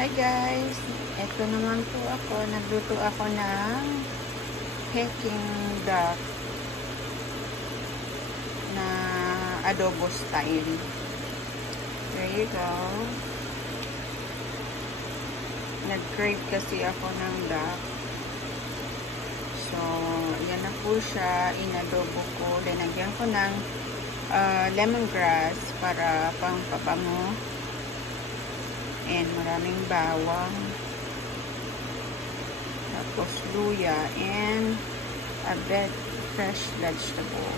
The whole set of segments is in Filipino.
Hi guys, eto naman po ako, nagluto ako ng Peking duck na adobo style. There you go. Nag-crave kasi ako ng duck. So, yan na po siya, inadobo ko. Linagyan ko ng lemongrass para pangpabango. And maraming bawang. Tapos luya and a fresh vegetable.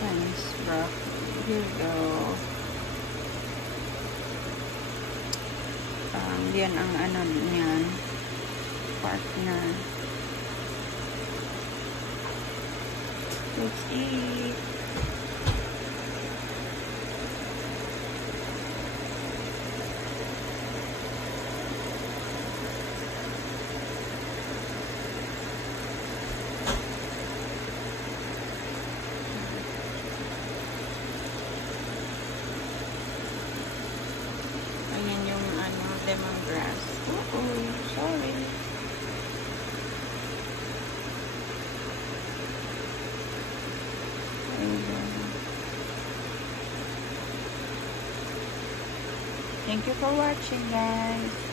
Chinese broccoli. Here we go. Yan ang ano niyan. Partner. Let's eat. Ayan yung ano, lemongrass. Sorry. Ayan. Thank you for watching, guys.